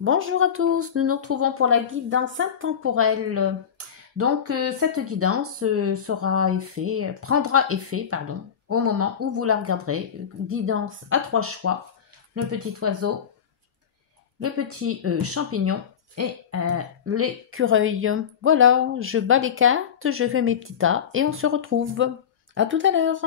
Bonjour à tous, nous nous retrouvons pour la guidance intemporelle. Donc, cette guidance prendra effet, au moment où vous la regarderez. Guidance à 3 choix, le petit oiseau, le petit champignon et l'écureuil. Voilà, je bats les cartes, je fais mes petits tas et on se retrouve. À tout à l'heure.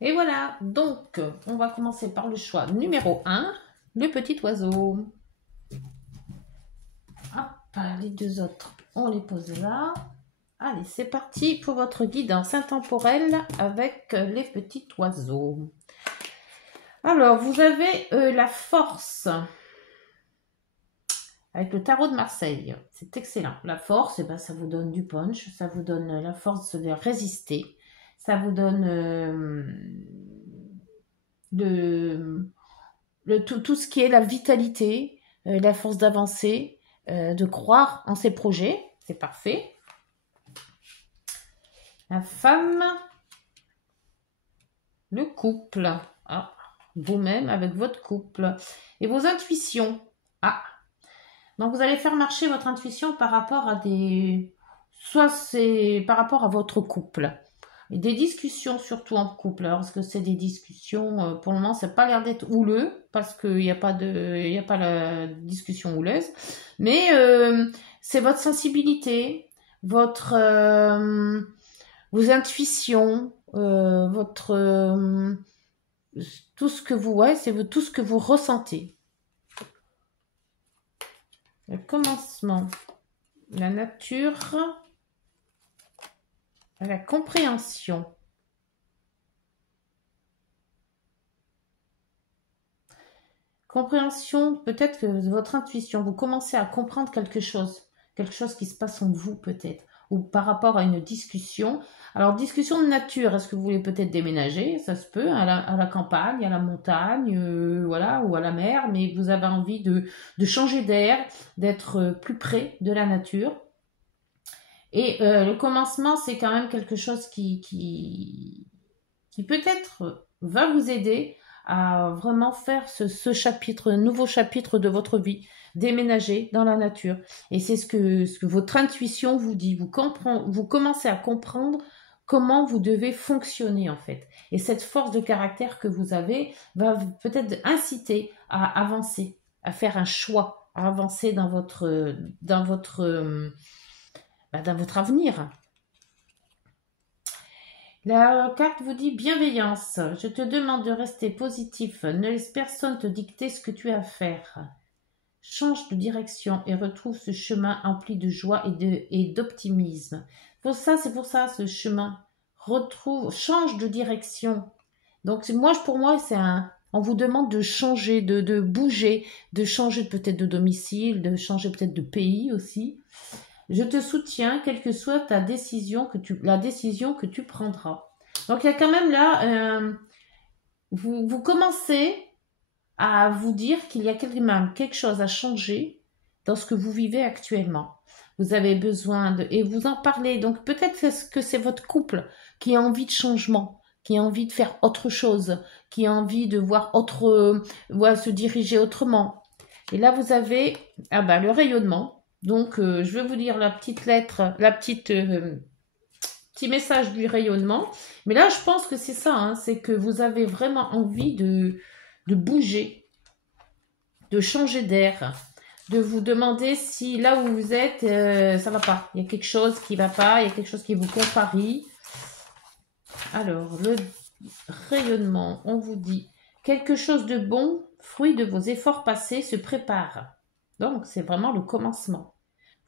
Et voilà, donc on va commencer par le choix numéro 1, le petit oiseau. Hop, les deux autres, on les pose là. Allez, c'est parti pour votre guidance intemporelle avec les petits oiseaux. Alors, vous avez la force avec le tarot de Marseille. C'est excellent. La force, eh ben, ça vous donne du punch, ça vous donne la force de résister, ça vous donne tout ce qui est la vitalité, la force d'avancer, de croire en ses projets. C'est parfait. La femme, le couple. Ah, vous-même avec votre couple. Et vos intuitions. Ah, donc vous allez faire marcher votre intuition par rapport à des... Soit c'est par rapport à votre couple. Et des discussions surtout en couple. Alors, parce que c'est des discussions, pour le moment, ça n'a pas l'air d'être houleux, parce qu'il n'y a pas la discussion houleuse. Mais c'est votre sensibilité, vos intuitions, tout ce que tout ce que vous ressentez. Le commencement, la nature, la compréhension. Compréhension, peut-être que votre intuition, vous commencez à comprendre quelque chose qui se passe en vous peut-être, ou par rapport à une discussion. Alors, discussion de nature, est-ce que vous voulez peut-être déménager? Ça se peut, à la campagne, à la montagne, voilà, ou à la mer, mais vous avez envie de changer d'air, d'être plus près de la nature. Et le commencement, c'est quand même quelque chose qui peut-être va vous aider à vraiment faire ce chapitre, nouveau chapitre de votre vie, déménager dans la nature. Et c'est ce que votre intuition vous dit. Vous commencez à comprendre comment vous devez fonctionner en fait. Et cette force de caractère que vous avez va peut-être inciter à avancer, à faire un choix, à avancer dans votre avenir. La carte vous dit bienveillance. Je te demande de rester positif. Ne laisse personne te dicter ce que tu as à faire. Change de direction et retrouve ce chemin empli de joie et d'optimisme. C'est pour ça, ce chemin. Change de direction Donc pour moi, on vous demande de changer, de bouger, de changer peut-être de domicile, de changer peut-être de pays aussi. Je te soutiens, quelle que soit ta décision la décision que tu prendras. Donc il y a quand même là, vous commencez à vous dire qu'il y a même quelque chose à changer dans ce que vous vivez actuellement. Vous avez besoin et vous en parlez. Donc peut-être que c'est votre couple qui a envie de changement, qui a envie de faire autre chose, qui a envie de voir se diriger autrement. Et là vous avez le rayonnement. Donc je vais vous lire la petite lettre, petit message du rayonnement. Mais là je pense que c'est ça, hein, c'est que vous avez vraiment envie de bouger, de changer d'air, de vous demander si là où vous êtes, ça va pas. Il y a quelque chose qui va pas, il y a quelque chose qui vous contrarie. Alors, le rayonnement, on vous dit quelque chose de bon, fruit de vos efforts passés, se prépare. Donc, c'est vraiment le commencement.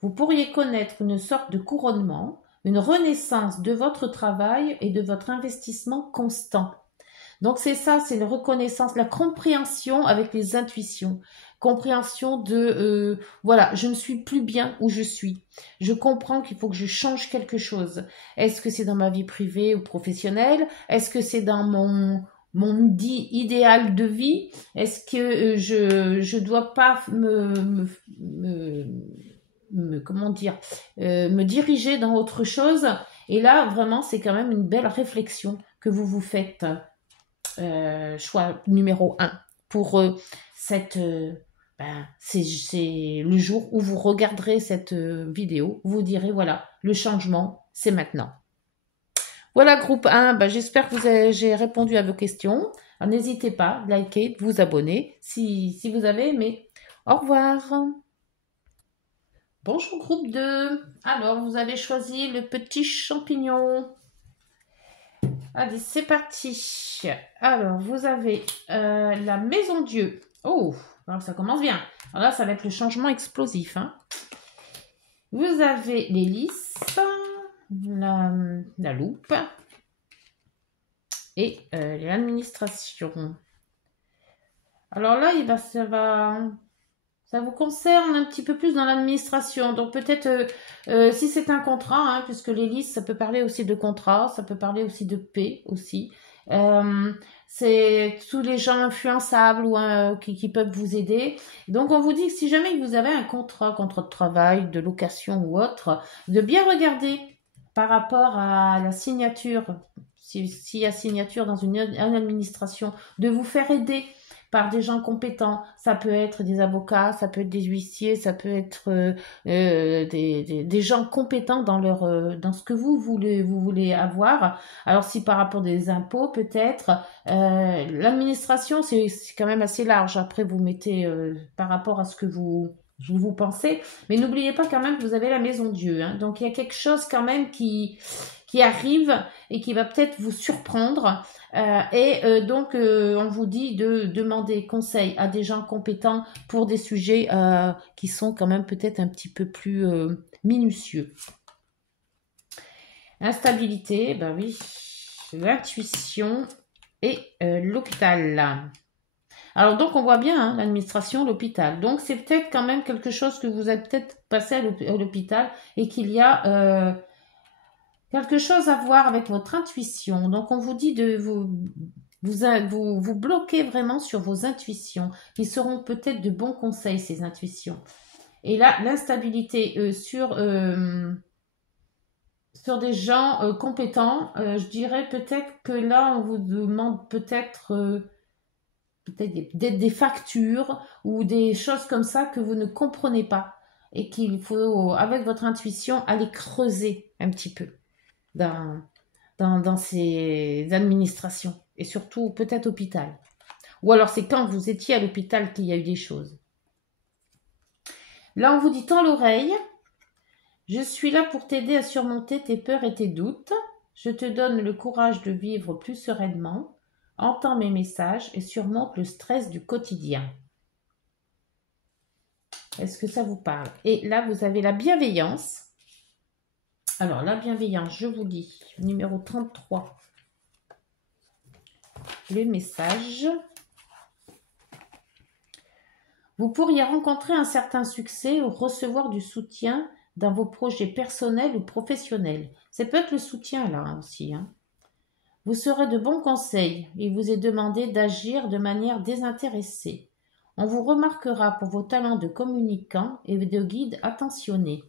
Vous pourriez connaître une sorte de couronnement, une renaissance de votre travail et de votre investissement constant. Donc c'est ça, c'est la reconnaissance, la compréhension avec les intuitions. Compréhension de, voilà, je ne suis plus bien où je suis. Je comprends qu'il faut que je change quelque chose. Est-ce que c'est dans ma vie privée ou professionnelle? Est-ce que c'est dans mon idéal de vie? Est-ce que je dois pas comment dire, me diriger dans autre chose? Et là, vraiment, c'est quand même une belle réflexion que vous vous faites. Choix numéro 1 pour c'est le jour où vous regarderez cette vidéo, vous direz voilà, le changement c'est maintenant. Voilà groupe 1, j'espère que j'ai répondu à vos questions. N'hésitez pas, likez, vous abonner si vous avez aimé. Au revoir. Bonjour groupe 2. Alors vous avez choisi le petit champignon. Allez, c'est parti. Alors, vous avez la maison Dieu. Oh, alors ça commence bien. Alors là, ça va être le changement explosif. Hein. Vous avez l'hélice, la loupe et l'administration. Alors là, ça vous concerne un petit peu plus dans l'administration. Donc peut-être si c'est un contrat, hein, puisque l'hélice, ça peut parler aussi de contrat, ça peut parler aussi de paix aussi. C'est tous les gens influençables ou qui peuvent vous aider. Donc on vous dit que si jamais vous avez un contrat de travail, de location ou autre, de bien regarder par rapport à la signature, s'il y a signature dans une administration, de vous faire aider par des gens compétents. Ça peut être des avocats, ça peut être des huissiers, ça peut être des gens compétents dans ce que vous voulez avoir. Alors si par rapport des impôts, peut-être l'administration, c'est quand même assez large. Après, vous mettez par rapport à ce que vous pensez, mais n'oubliez pas quand même que vous avez la maison Dieu. Hein. Donc il y a quelque chose quand même qui arrive et qui va peut-être vous surprendre. Donc, on vous dit de demander conseil à des gens compétents pour des sujets qui sont quand même peut-être un petit peu plus minutieux. Instabilité, ben oui, l'intuition et l'hôpital. Alors donc on voit bien hein, l'administration, l'hôpital. Donc c'est peut-être quand même quelque chose que vous êtes peut-être passé à l'hôpital et qu'il y a quelque chose à voir avec votre intuition. Donc on vous dit de vous bloquer vraiment sur vos intuitions, qui seront peut-être de bons conseils, ces intuitions. Et là, l'instabilité sur des gens compétents, je dirais peut-être que là, on vous demande peut-être des factures ou des choses comme ça que vous ne comprenez pas et qu'il faut, avec votre intuition, aller creuser un petit peu dans ces administrations et surtout peut-être hôpital. Ou alors c'est quand vous étiez à l'hôpital qu'il y a eu des choses. Là, on vous dit tends l'oreille. Je suis là pour t'aider à surmonter tes peurs et tes doutes. Je te donne le courage de vivre plus sereinement. Entends mes messages et surmonte le stress du quotidien. Est-ce que ça vous parle? Et là, vous avez la bienveillance. Alors, la bienveillance, je vous dis, numéro 33. les messages. Vous pourriez rencontrer un certain succès ou recevoir du soutien dans vos projets personnels ou professionnels. Ça peut être le soutien là aussi. Hein. Vous serez de bons conseils. Il vous est demandé d'agir de manière désintéressée. On vous remarquera pour vos talents de communicant et de guide attentionné.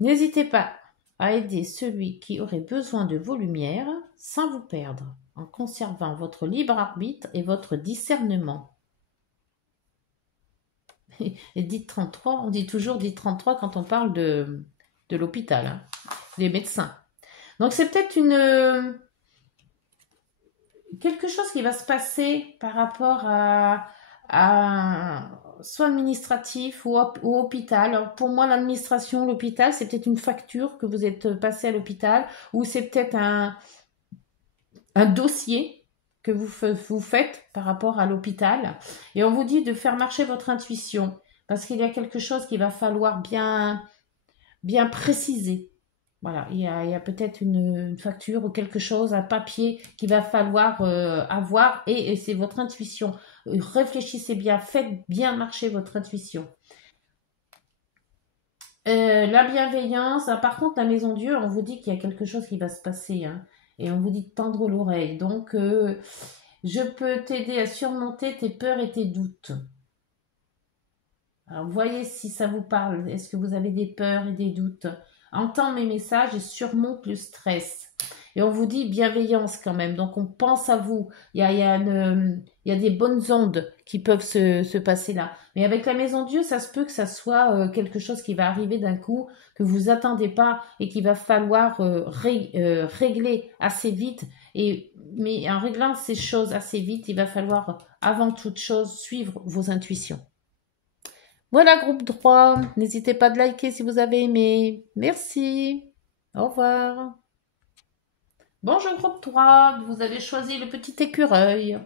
N'hésitez pas à aider celui qui aurait besoin de vos lumières sans vous perdre, en conservant votre libre arbitre et votre discernement. Et dit 33, on dit toujours dit 33 quand on parle de l'hôpital, hein, les médecins. Donc c'est peut-être quelque chose qui va se passer par rapport à soit administratif ou hôpital. Alors, pour moi, l'administration, l'hôpital, c'est peut-être une facture que vous êtes passé à l'hôpital ou c'est peut-être un dossier que vous faites par rapport à l'hôpital. Et on vous dit de faire marcher votre intuition parce qu'il y a quelque chose qu'il va falloir bien préciser. Voilà, il y a peut-être une facture ou quelque chose, un papier qu'il va falloir avoir et c'est votre intuition. Réfléchissez bien, faites bien marcher votre intuition. La bienveillance, par contre, la maison Dieu, on vous dit qu'il y a quelque chose qui va se passer. Hein, et on vous dit de tendre l'oreille. Donc, je peux t'aider à surmonter tes peurs et tes doutes. Alors, voyez si ça vous parle. Est-ce que vous avez des peurs et des doutes? Entends mes messages et surmonte le stress. Et on vous dit bienveillance quand même. Donc, on pense à vous. Il y a des bonnes ondes qui peuvent se passer là. Mais avec la maison Dieu, ça se peut que ça soit quelque chose qui va arriver d'un coup, que vous attendez pas et qu'il va falloir régler assez vite. Mais en réglant ces choses assez vite, il va falloir, avant toute chose, suivre vos intuitions. Voilà, groupe 3. N'hésitez pas de liker si vous avez aimé. Merci. Au revoir. Bonjour, groupe 3. Vous avez choisi le petit écureuil.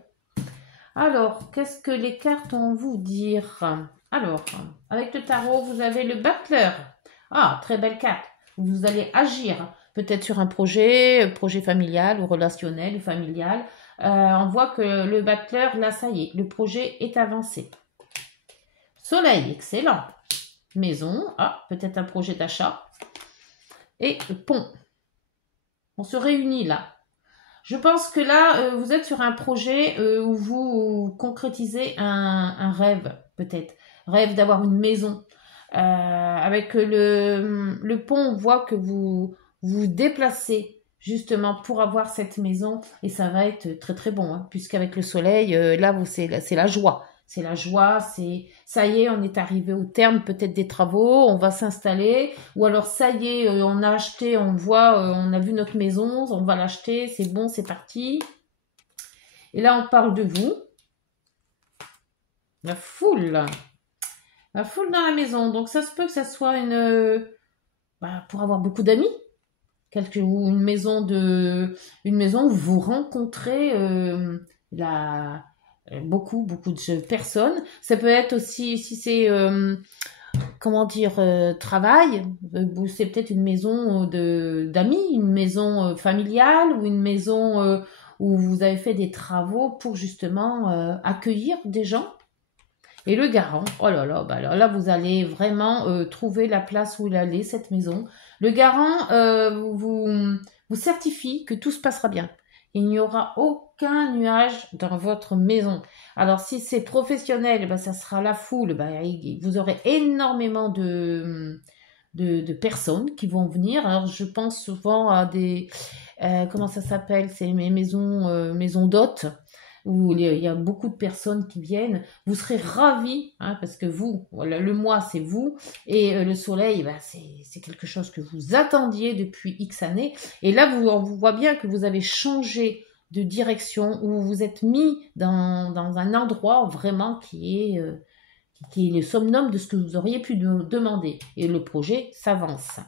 Alors, qu'est-ce que les cartes ont à vous dire? Alors, avec le tarot, vous avez le battleur. Ah, très belle carte. Vous allez agir peut-être sur un projet familial ou relationnel ou familial. On voit que le battleur, là, ça y est, le projet est avancé. Soleil, excellent. Maison, peut-être un projet d'achat. Et pont. On se réunit là. Je pense que là, vous êtes sur un projet où vous concrétisez un rêve, peut-être. Rêve d'avoir une maison. Avec le pont, on voit que vous vous déplacez justement pour avoir cette maison. Et ça va être très très bon, hein, puisqu'avec le soleil, là, c'est la joie. C'est la joie, ça y est, on est arrivé au terme peut-être des travaux, on va s'installer, ou alors ça y est, on a acheté, on voit, on a vu notre maison, on va l'acheter, c'est bon, c'est parti. Et là, on parle de vous. La foule dans la maison. Donc ça se peut que ça soit pour avoir beaucoup d'amis, ou une maison où vous rencontrez beaucoup de personnes. Ça peut être aussi, si c'est travail, c'est peut-être une maison d'amis, une maison familiale ou une maison où vous avez fait des travaux pour justement accueillir des gens. Et le garant, oh là là, là vous allez vraiment trouver la place où il allait, cette maison. Le garant vous certifie que tout se passera bien. Il n'y aura aucun nuage dans votre maison. Alors, si c'est professionnel, ça sera la foule. Vous aurez énormément de personnes qui vont venir. Alors, je pense souvent à des... comment ça s'appelle? C'est mes maisons d'hôtes, où il y a beaucoup de personnes qui viennent. Vous serez ravis, hein, parce que vous, le mois, c'est vous, et le soleil, c'est quelque chose que vous attendiez depuis X années. Et là, on vous voit bien que vous avez changé de direction, où vous vous êtes mis dans un endroit vraiment qui est le summum de ce que vous auriez pu demander. Et le projet s'avance.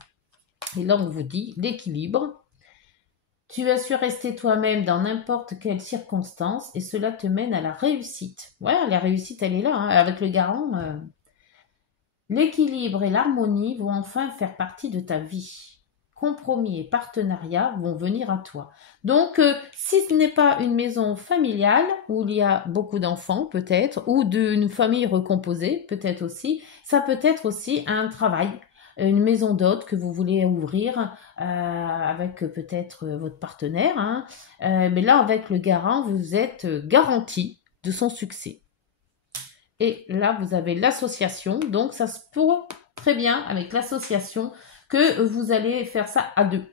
Et là, on vous dit l'équilibre. Tu as su rester toi-même dans n'importe quelle circonstance et cela te mène à la réussite. Ouais, la réussite, elle est là, hein, avec le garant. L'équilibre et l'harmonie vont enfin faire partie de ta vie. compromis et partenariats vont venir à toi. Donc, si ce n'est pas une maison familiale où il y a beaucoup d'enfants peut-être, ou d'une famille recomposée peut-être aussi, ça peut être aussi un travail, une maison d'hôte que vous voulez ouvrir avec peut-être votre partenaire. Hein. Mais là, avec le garant, vous êtes garanti de son succès. Et là, vous avez l'association. Donc, ça se peut très bien avec l'association que vous allez faire ça à deux.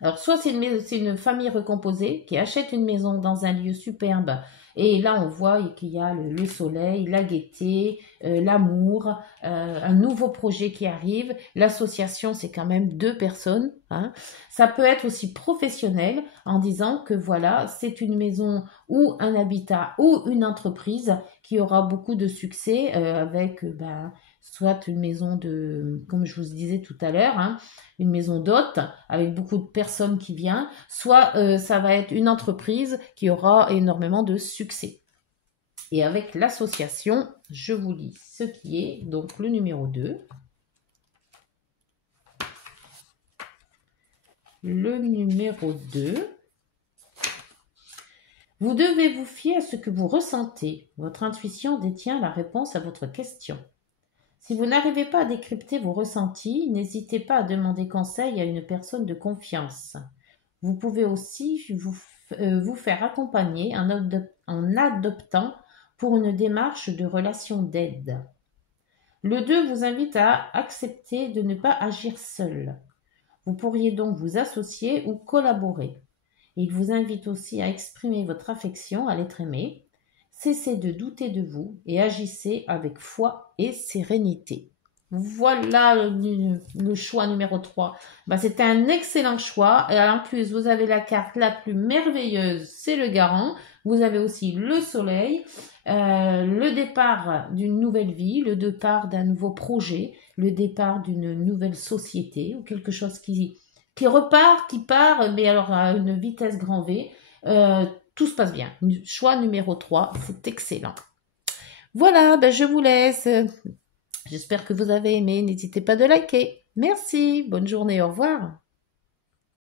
Alors, soit c'est une famille recomposée qui achète une maison dans un lieu superbe. Et là, on voit qu'il y a le soleil, la gaieté, l'amour, un nouveau projet qui arrive. L'association, c'est quand même deux personnes. Hein. Ça peut être aussi professionnel en disant que voilà, c'est une maison ou un habitat ou une entreprise qui aura beaucoup de succès avec soit une maison de, comme je vous disais tout à l'heure, hein, une maison d'hôtes avec beaucoup de personnes qui viennent, soit ça va être une entreprise qui aura énormément de succès. Et avec l'association, je vous lis ce qui est donc le numéro 2. Le numéro 2. Vous devez vous fier à ce que vous ressentez. Votre intuition détient la réponse à votre question. Si vous n'arrivez pas à décrypter vos ressentis, n'hésitez pas à demander conseil à une personne de confiance. Vous pouvez aussi vous faire accompagner en adoptant pour une démarche de relation d'aide. Le 2 vous invite à accepter de ne pas agir seul. Vous pourriez donc vous associer ou collaborer. Il vous invite aussi à exprimer votre affection à l'être aimé. Cessez de douter de vous et agissez avec foi et sérénité. Voilà le choix numéro 3. C'est un excellent choix. Et en plus, vous avez la carte la plus merveilleuse, c'est le garant. Vous avez aussi le soleil, le départ d'une nouvelle vie, le départ d'un nouveau projet, le départ d'une nouvelle société ou quelque chose qui repart, qui part, mais alors à une vitesse grand V. Tout se passe bien. Choix numéro 3, c'est excellent. Voilà, je vous laisse. J'espère que vous avez aimé. N'hésitez pas de liker. Merci. Bonne journée. Au revoir.